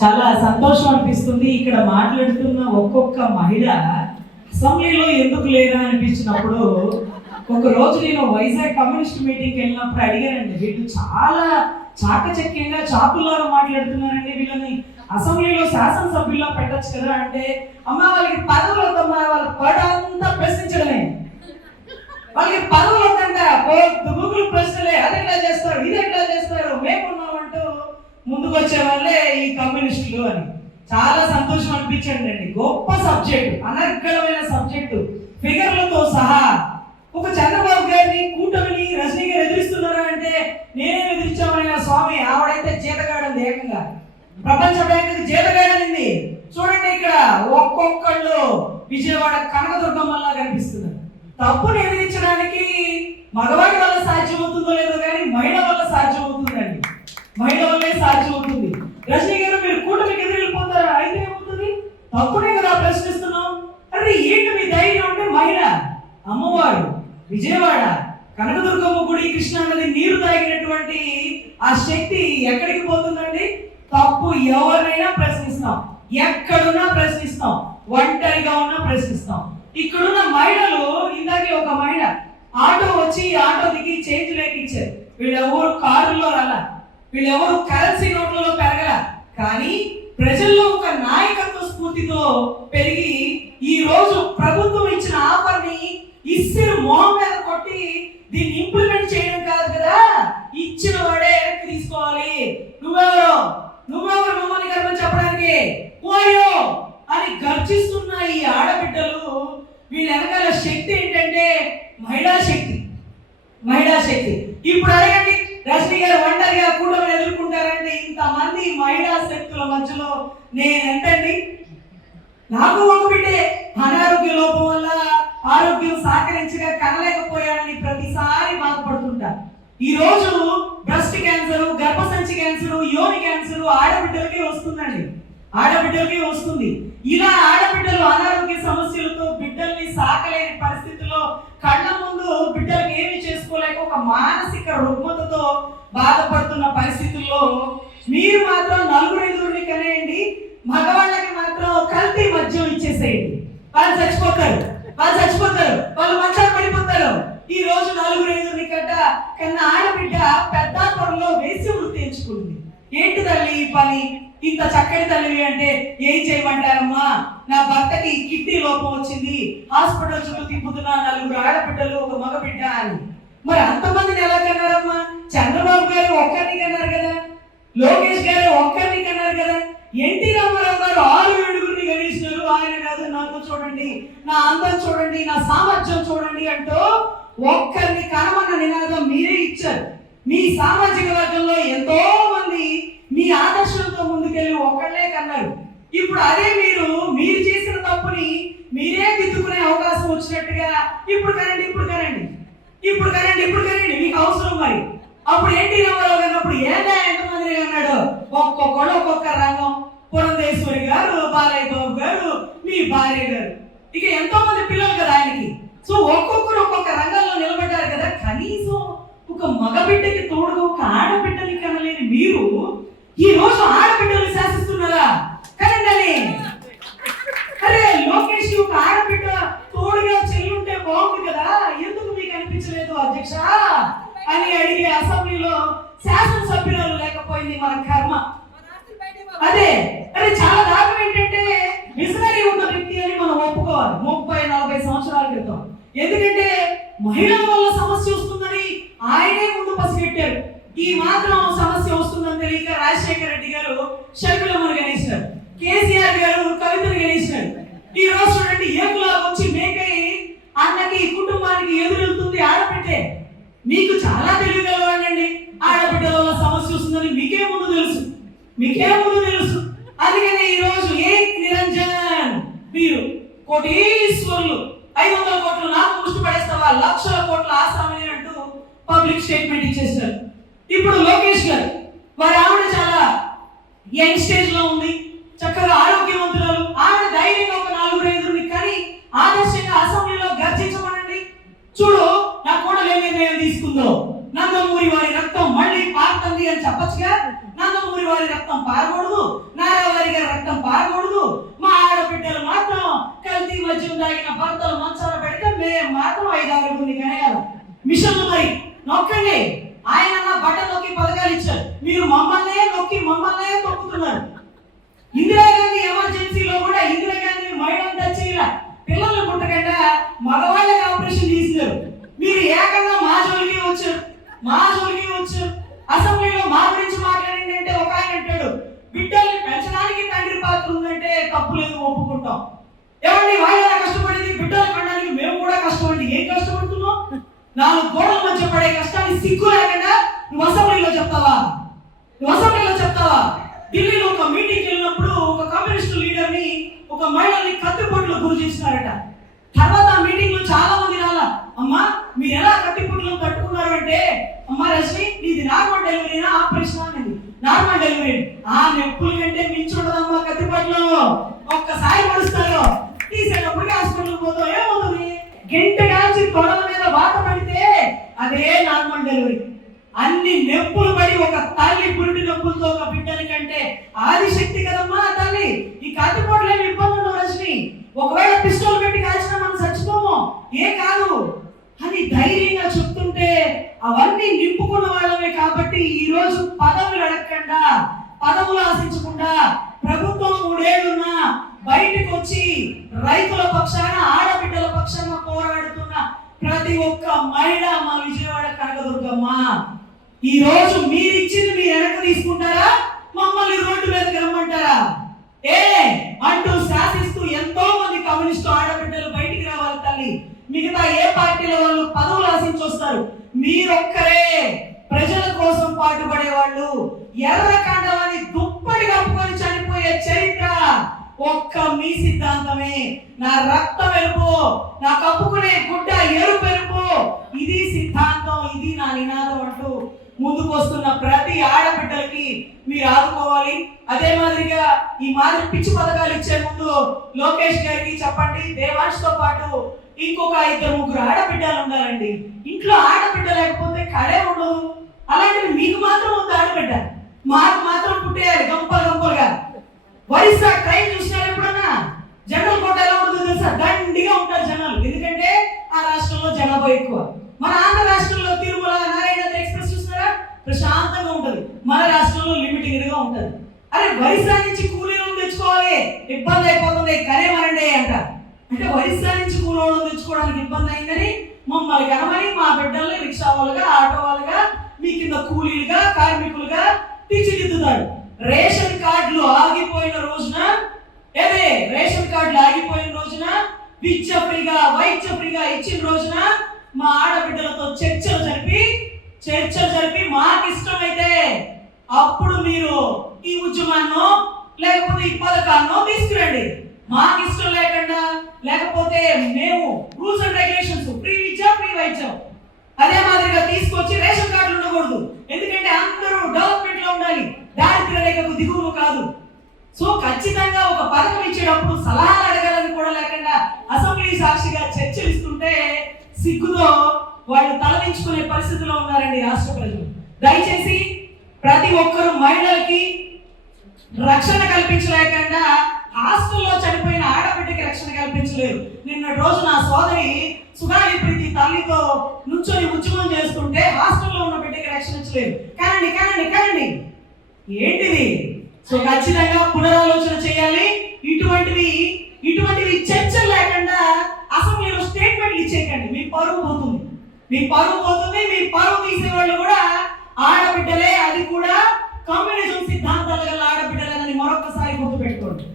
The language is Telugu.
చాలా సంతోషం అనిపిస్తుంది. ఇక్కడ మాట్లాడుతున్న ఒక్కొక్క మహిళ అసెంబ్లీలో ఎందుకు లేరా అనిపించినప్పుడు, ఒక రోజు నేను వైజాగ్ కమ్యూనిస్ట్ మీటింగ్కి వెళ్ళినప్పుడు అడిగానండి, వీళ్ళు చాలా చాకచక్యంగా చాకుల్లాగా మాట్లాడుతున్నారండి, వీళ్ళని అసెంబ్లీలో శాసనసభ్యుల్లో పెట్టచ్చు కదా అంటే, అమ్మ వాళ్ళకి పదవులు వద్దమ్మా, వాళ్ళ పడంతా ప్రశ్నించడమే, వాళ్ళకి పదవులు వద్దంట, గూగుల్ ప్రశ్నలే, అది ఎట్లా చేస్తారు, ఇది ఎట్లా చేస్తారు, మేమున్నామంటూ ముందుకు వచ్చే వాళ్ళే ఈ కమ్యూనిస్టులు అని. చాలా సంతోషం అనిపించండి అండి. గొప్ప సబ్జెక్టు, అనర్గళమైన సబ్జెక్టు, ఫిగర్లతో సహా. ఒక చంద్రబాబు గారిని, కూటమిని, రజనీ గారు ఎదిరిస్తున్నారా అంటే, నేనే ఎదిరించామని స్వామి, ఆవిడైతే జీతగాడంది, ఏకంగా ప్రపంచ బ్యాంకు జీతగాడనింది. చూడండి ఇక్కడ ఒక్కొక్కళ్ళు విజయవాడ కనకదుర్గమ్మలా కనిపిస్తున్నారు. తప్పును ఎదిరించడానికి మగవాడి వల్ల సాధ్యం అవుతుందో లేదో కానీ మహిళ వల్ల సాధ్యం అవుతుందండి, మహిళ వల్లే సాధ్యం అవుతుంది. రజనీ గారు, మీరు కూటమికి ఎదురెళ్ళిపోతారా? అయితే ఏమవుతుంది? తప్పునే కదా ప్రశ్నిస్తున్నాం. అరే ఏంటి మీ ధైర్యం అంటే, మహిళ, అమ్మవారు, విజయవాడ కనకదుర్గమ్మ గుడి, కృష్ణా నది నీరు తాగినటువంటి ఆ శక్తి ఎక్కడికి పోతుందండి? తప్పు ఎవరినైనా ప్రశ్నిస్తాం, ఎక్కడున్నా ప్రశ్నిస్తాం, ఒంటరిగా ఉన్నా ప్రశ్నిస్తాం. ఇక్కడున్న మహిళలు, ఇందాకే ఒక మహిళ ఆటో వచ్చి ఆటో దిగి చేంజ్ లేక ఇచ్చారు. వీళ్ళెవరు కారులో రాలా, వీళ్ళెవరు కరెన్సీ నోట్లలో పెరగల, కానీ ప్రజల్లో ఒక నాయకత్వ స్ఫూర్తితో పెరిగి ఈ రోజు ప్రభుత్వం ఇచ్చిన ఆఫర్ని ఇస్సిరు మొహం మీద కొట్టి దీన్ని ఇంప్లిమెంట్ చేయడం కాదు కదా, ఇచ్చిన వాడే వెనక్కి తీసుకోవాలి. నువ్వెవరు మమ్మల్ని గర్వం చెప్పడానికి ఓయో అని గర్జిస్తున్న ఈ ఆడబిడ్డలు, వీళ్ళ వెనకాల శక్తి ఏంటంటే మహిళా శక్తి, మహిళా శక్తి. ఇప్పుడు అడగండి, రజనీ గారు ఒంటరిగా కూటమిని ఎదుర్కొంటారంటే, ఇంతమంది మహిళా శక్తుల మధ్యలో నేను ఎంతండి? నాకు ఒక బిడ్డే అనారోగ్య లోపం వల్ల ఆరోగ్యం సహకరించగా కనలేకపోయానని ప్రతిసారి బాధపడుతుంటా. ఈ రోజు బ్రెస్ట్ క్యాన్సర్, గర్భసంచి క్యాన్సర్, యోని క్యాన్సర్ ఆడబిడ్డలకే వస్తుందండి, ఆడబిడ్డలకే వస్తుంది. ఇలా ఆడబిడ్డలు అనారోగ్య సమస్యలతో బిడ్డల్ని సాకలేని పరిస్థితుల్లో, కళ్ళ ముందు బిడ్డలకు ఏమి చేసుకోలేక ఒక మానసిక రుగ్మతతో బాధపడుతున్న పరిస్థితుల్లో మీరు మాత్రం నలుగురు ఐదుగురిని కనేయండి, మగవాళ్ళకి మాత్రం కల్తీ మద్యం ఇచ్చేసేయండి, వాళ్ళు చచ్చిపోతారు, వాళ్ళు మంచాలు పడిపోతారు. ఈ రోజు నలుగురు ఐదుగురిని కన్నా ఆడబిడ్డ పెద్దాపురంలో వేసి వృత్తి ఎంచుకుంది. ఏంటి తల్లి ఈ పని, ఇంత చక్కటి తల్లివి అంటే ఏం చేయమంటారమ్మా, నా భర్తకి కిడ్నీ లోపం వచ్చింది, హాస్పిటల్ చుట్టూ తిప్పుతున్నా, నలుగురు ఆడబిడ్డలు, ఒక మగబిడ్డ అని. మరి అంతమందిని ఎలా కన్నారమ్మా? చంద్రబాబు గారు ఒక్కరిని కన్నారు కదా, లోకేష్ గారు ఒక్కరిని కన్నారు కదా, ఎన్టీ రామారావు గారు 6-7 గణేశ్వరు, ఆయన కాదు నాకు చూడండి, నా అందం చూడండి, నా సామర్థ్యం చూడండి అంటూ ఒక్కరిని కనమన్న నినాదం మీరే ఇచ్చారు. మీ సామాజిక వర్గంలో ఎంతో మంది మీ ఆదర్శంతో ముందుకెళ్ళి ఒక్కళ్ళే కన్నారు. ఇప్పుడు అదే మీరు చేసిన తప్పుని మీరే దిద్దుకునే అవకాశం వచ్చినట్టుగా ఇప్పుడు కనండి మీకు అవసరం. మరి అప్పుడు ఎన్టీ రామారావు గారు అప్పుడు ఎంతమంది అన్నాడు, ఒక్కొక్కడు ఒక్కొక్క రంగం, పురంధేశ్వరి గారు, బాలయ్య బాబు గారు, మీ భార్య గారు, ఇక ఎంతో మంది పిల్లలు కదా ఆయనకి. సో ఒక్కొక్కరు ఒక్కొక్క రంగంలో నిలబడ్డారు కదా. కనీసం ఒక మగబిడ్డకి తోడుగా ఒక ఆడబిడ్డని కనలేని మీరు ఈ రోజు ఆడబిడ్డలు శాసిస్తున్నారా? కనండి. అరే లోకేష్, ఒక ఆడబిడ్డ తోడుగా చెల్లుంటే బాగుంది కదా, ఎందుకు మీకు అనిపించలేదు అధ్యక్ష అని అడిగే అసెంబ్లీలో శాసనసభ్యురాలు లేకపోయింది మన కర్మ. అరే చాలా దారుణం ఏంటంటే, మిషనరీ ఉన్న వ్యక్తి అని మనం ఒప్పుకోవాలి 30-40 సంవత్సరాల క్రితం. ఎందుకంటే మహిళల వల్ల సమస్య వస్తుందని ఆయనే ముందు పసిగట్టారు. ఈ మాత్రం సమస్య వస్తుందని తెలియక రాజశేఖర రెడ్డి గారు షర్మిలమ్మను గణేశారు, కేసీఆర్ గారు కవితను గణేశారు. ఈ రోజు చూడండి, ఏకులా వచ్చి మేకై అన్నకి కుటుంబానికి ఎదురెళ్తుంది ఆడబిడ్డే. మీకు చాలా తెలివిగలవాడండి, ఆడబిడ్డల వల్ల సమస్య వస్తుందని మీకే ముందు తెలుసు. అందుకని ఈ రోజు నిరంజన్ మీరు కోటీశ్వరులు, 500 కోట్లు నాకు ముష్టి పడేస్తావా, లక్షల కోట్ల ఆసామని అంటూ పబ్లిక్ స్టేట్మెంట్ ఇచ్చేసారు. ఇప్పుడు లోకేష్ గారు, వారి ఆవిడ చాలా యంగ్ స్టేజ్ లో ఉంది, చక్కగా ఆరోగ్యవంతురాలు, ఆవిడ ధైర్యంగా ఒక 4-5 కానీ ఆదర్శంగా అసెంబ్లీలో గర్జించమనండి. చూడు నా కోడలు ఏ నిర్ణయం తీసుకుందో, నందమూరి వారి రక్తం మళ్ళీ పారుతుంది అని చెప్పచ్చుగా. నందమూరి వారి రక్తం పారకూడదు, నారా తాగిన భర్తలు మంచాన పెడితే మేము మాత్రం 5-6 కనేయాలి. మిషన్లు మరి నొక్కండి. ఆయన బటన్ నొక్కి పథకాలు ఇచ్చారు, మీరు మమ్మల్నే నొక్కి మమ్మల్నే తొక్కుతున్నారు. ఇందిరాగాంధీ ఎమర్జెన్సీలో కూడా ఇందిరాగాంధీ మహిళను టచ్ చేయాల, పిల్లలు పుట్టకుండా మగవాళ్ళకి ఆపరేషన్ చేశారు. మీరు ఏకంగా మా జోలికి వచ్చారు. అసెంబ్లీలో మా గురించి మాట్లాడండి అంటే ఒక ఆయన అంటాడు, బిడ్డల్ని పెంచడానికి తండ్రి పాత్ర ఉందంటే తప్పు లేదు, ఒప్పుకుంటాం. ఏమండి వాళ్ళు ఎలా కష్టపడేది, బిడ్డలు కనడానికి మేము కూడా కష్టపడి ఏం కష్టపడుతున్నాం? 4 గోడల మధ్య పడే కష్టాన్ని సిగ్గు లేకుండా నువ్వు అసెంబ్లీలో చెప్తావా? ఢిల్లీలో ఒక మీటింగ్ వెళ్ళినప్పుడు ఒక కమ్యూనిస్ట్ లీడర్ని, ఒక మహిళని కత్తిపోట్లు గురి చేసినారట. తర్వాత ఆ మీటింగ్ లో చాలా మంది రాలా, అమ్మా మీరు ఎలా కత్తిపోట్లను తట్టుకున్నారు అంటే, అమ్మా రశ్మి నీది నార్మల్ డెలివరీనా ఆపరేషన్ అనేది? Normal delivery. ఆ నొప్పుల కంటే మించి ఉండదమ్మా కత్తిపోట్లు, ఒక్కసారి పడుస్తారు, తీసేటప్పటికి హాస్పిటల్ పోతాం. ఏమవుతుంది? గంట కాల్చి తొడల మీద వాత పడితే అదే నార్మల్ డెలివరీ. అన్ని నొప్పులు పడి ఒక తల్లి పురిటి నొప్పులతో ఒక బిడ్డని కంటే ఆదిశక్తి కదమ్మా తల్లి. ఈ కత్తిపోట్లు ఏమి ఇబ్బంది ఉండవు రజని. ఒకవేళ పిస్టోల్ పెట్టి కాల్చినా మనం చచ్చిపోము, ఏ కాదు అని ధైర్యంగా చెప్తుంటే అవన్నీ నింపుకున్న వాళ్ళమే. కాబట్టి ఈ రోజు పదవులు అడగకుండా, పదవులు ఆశించకుండా ప్రభుత్వం 3 ఏళ్లున్నా బయటకు వచ్చి రైతుల పక్షాన, ఆడబిడ్డల పక్షాన పోరాడుతున్న ప్రతి ఒక్క మహిళ మా విజయవాడ కనకదుర్గమ్మ. ఈ రోజు మీరిచ్చింది మీరు వెనక తీసుకుంటారా, మమ్మల్ని రోడ్డు మీదకి రమ్మంటారా? అంటూ శాసిస్తూ ఎంతో మంది కమ్యూనిస్టు ఆడబిడ్డలు బయటికి రావాలి తల్లి. మిగతా ఏ పార్టీల వాళ్ళు పదవులు ఆశించి వస్తారు, మీరొక్కరే ప్రజల కోసం పాటుపడే వాళ్ళు. ఎర్ర కాండవాన్ని దుప్పటి కప్పుకొని చనిపోయే చరిత్ర ఒక్క మీ సిద్ధాంతమే. నా రక్తం ఎరుపు, నా కప్పుకునే గుడ్డ ఎరుపు ఎరుపు, ఇది సిద్ధాంతం, ఇది నా నినాదం అంటూ ముందుకు వస్తున్న ప్రతి ఆడబిడ్డలకి మీరు ఆదుకోవాలి. అదే మాదిరిగా ఈ మాదిరి పిచ్చి పథకాలు ఇచ్చే ముందు లోకేష్ గారికి చెప్పండి, దేవాంశ్ తో పాటు ఇంకొక 2-3 ఆడబిడ్డలు ఉండాలండి. ఇంట్లో ఆడబిడ్డ లేకపోతే కడే ఉండదు. అలాంటివి మీకు మాత్రం ఉంది ఆడబిడ్డ, మాకు మాత్రం పుట్టేయాలి గంపలుగా. ఒరిస్సా ట్రైన్ చూసినారు ఎప్పుడన్నా? జనరల్ కోట ఎలా ఉంటుందో తెలుసా? దండిగా ఉంటారు జనాలు, ఎందుకంటే ఆ రాష్ట్రంలో జనాభా ఎక్కువ. మన ఆంధ్ర రాష్ట్రంలో తిరుమల నారాయణ ఎక్స్ప్రెస్ చూసినారా? ప్రశాంతంగా ఉంటది. మన రాష్ట్రంలో లిమిటెడ్ గా ఉంటది. అరే ఒరిస్సా నుంచి కూలీలను తెచ్చుకోవాలి, ఇబ్బంది అయిపోతుంది, కరేమరండి అంట. అంటే ఒరిస్సా నుంచి కూలీలను తెచ్చుకోవడానికి ఇబ్బంది అయిందని మమ్మల్ని కనమని మా బిడ్డల్ని రిక్షా వాళ్ళుగా, ఆటో వాళ్ళుగా, మీ కింద కూలీలుగా, కార్మికులుగా తీర్చిదిద్దుతాడు. రేషన్ కార్డులు ఆగిపోయిన రోజున, విద్య ఫ్రీగా, వైద్య ఫ్రీగా ఇచ్చిన రోజున మా ఆడబిడ్డలతో చర్చలు జరిపి మాకు ఇష్టమైతే అప్పుడు మీరు ఈ ఉద్యమాన్నో లేకపోతే ఈ పథకాన్నో తీసుకురండి. మాకు ఇష్టం లేకుండా, లేకపోతే మేము rules and regulations, free Vidya free వైద్యం అదే మాదిరిగా తీసుకొచ్చి రేషన్ కార్డులు ఉండకూడదు. ఎందుకంటే అందరూ డెవలప్మెంట్ లో ఉండాలి, దారిద్ర్య రేఖకు దిగువను కాదు. సో ఖచ్చితంగా ఒక పథకం ఇచ్చేటప్పుడు సలహాలు అడగాలని కూడా లేకుండా అసెంబ్లీ సాక్షిగా చర్చలు ఇస్తుంటే సిగ్గుతో వాళ్ళు తలదించుకునే పరిస్థితిలో ఉన్నారండి రాష్ట్ర ప్రజలు. దయచేసి ప్రతి ఒక్కరు మహిళలకి రక్షణ కల్పించలేకుండా హాస్టల్లో చనిపోయిన ఆడబిడ్డకి రక్షణ కల్పించలేరు. నిన్న రోజు నా సోదరి సుగాలి ప్రీతి తల్లితో నుంచొని ఉద్యమం చేస్తుంటే హాస్టల్లో ఉన్న బిడ్డకి రక్షించలేరు. కానండి ఏంటిది? సో ఖచ్చితంగా పునరాలోచన చేయాలి. ఇటువంటివి చర్చలు లేకుండా అసెంబ్లీలో స్టేట్మెంట్లు ఇచ్చేయకండి. మీ పరువు పోతుంది. మీ పరువు తీసే వాళ్ళు కూడా ఆడబిడ్డలే.